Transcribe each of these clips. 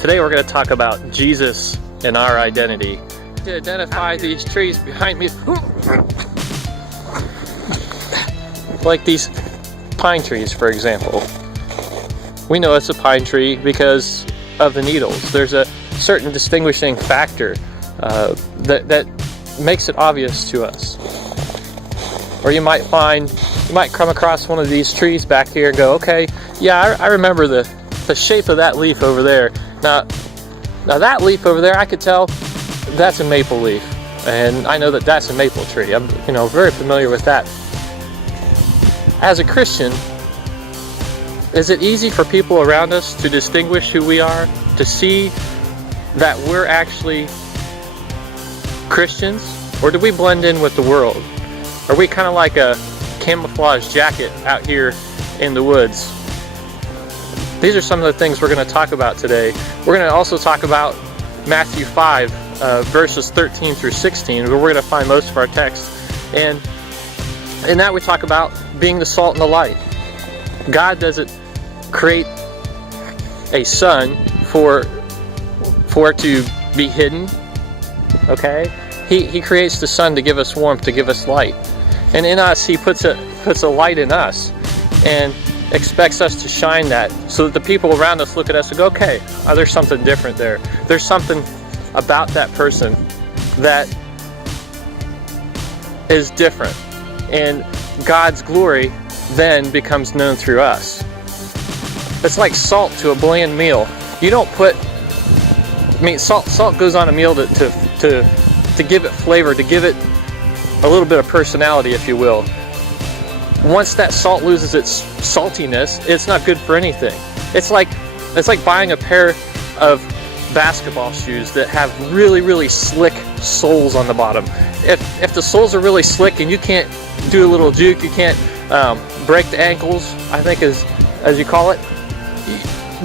Today we're going to talk about Jesus and our identity. To identify these trees behind me, like these pine trees, for example. We know it's a pine tree because of the needles. There's a certain distinguishing factor that makes it obvious to us. Or you might come across one of these trees back here and go, okay, yeah, I remember the shape of that leaf over there. Now that leaf over there, I could tell that's a maple leaf, and I know that that's a maple tree. I'm very familiar with that. As a Christian, is it easy for people around us to distinguish who we are, to see that we're actually Christians, or do we blend in with the world? Are we kind of like a camouflage jacket out here in the woods? These are some of the things we're going to talk about today. We're going to also talk about Matthew 5, verses 13 through 16, where we're going to find most of our text. And in that we talk about being the salt and the light. God doesn't create a sun for it to be hidden, okay? He creates the sun to give us warmth, to give us light. And in us, He puts a light in us and expects us to shine that so that the people around us look at us and go, okay, there's something different there. There's something about that person that is different. And God's glory then becomes known through us. It's like salt to a bland meal. You don't put, salt goes on a meal to give it flavor, to give it a little bit of personality, if you will. Once that salt loses its saltiness, it's not good for anything. It's like buying a pair of basketball shoes that have really, really slick soles on the bottom. If the soles are really slick and you can't do a little juke, you can't break the ankles, I think as you call it,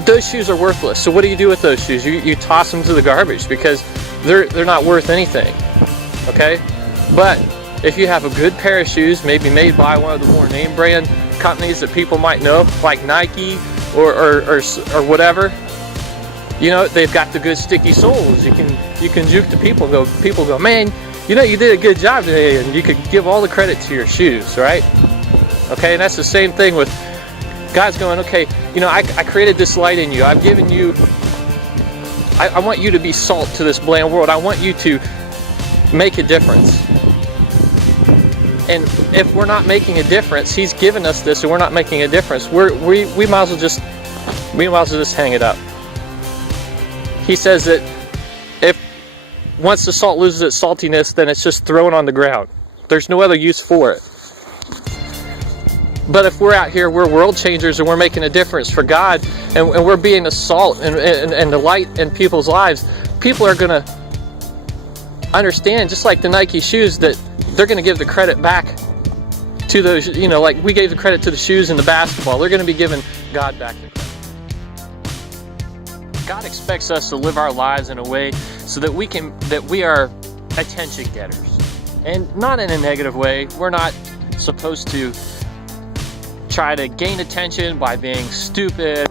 those shoes are worthless. So what do you do with those shoes? You toss them to the garbage because they're not worth anything. Okay? But if you have a good pair of shoes, maybe made by one of the more name brand companies that people might know, like Nike or whatever, they've got the good sticky soles. You can juke the people. People go, man, you did a good job today, and you could give all the credit to your shoes, right? Okay, and that's the same thing with God's going, okay, I created this light in you. I've given you, I want you to be salt to this bland world. I want you to make a difference. And if we're not making a difference, He's given us this and we're not making a difference, we might as well just hang it up. He says that once the salt loses its saltiness, then it's just thrown on the ground. There's no other use for it. But if we're out here, we're world changers and we're making a difference for God, and we're being the salt and the light in people's lives, people are going to understand, just like the Nike shoes, that they're going to give the credit back to those, like we gave the credit to the shoes and the basketball. They're going to be giving God back the credit. God expects us to live our lives in a way so that we are attention getters. And not in a negative way. We're not supposed to try to gain attention by being stupid.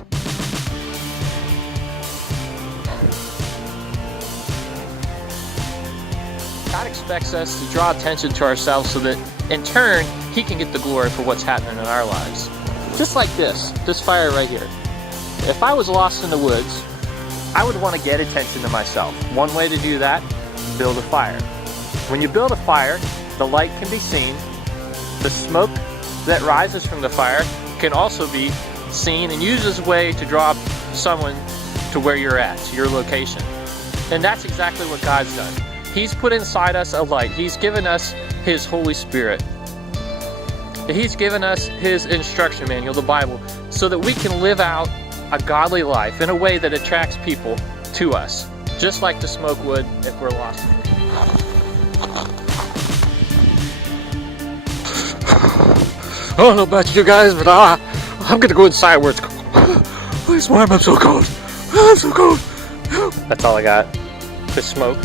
God expects us to draw attention to ourselves so that in turn He can get the glory for what's happening in our lives. Just like this fire right here. If I was lost in the woods, I would want to get attention to myself. One way to do that, build a fire. When you build a fire, the light can be seen. The smoke that rises from the fire can also be seen and used as a way to draw someone to where you're at, to your location. And that's exactly what God's done. He's put inside us a light. He's given us His Holy Spirit. He's given us His instruction manual, the Bible, so that we can live out a godly life in a way that attracts people to us, just like the smoke would if we're lost. I don't know about you guys, but I'm gonna go inside where it's cold. Please, Mom, I'm so cold. I'm so cold. That's all I got. Just smoke.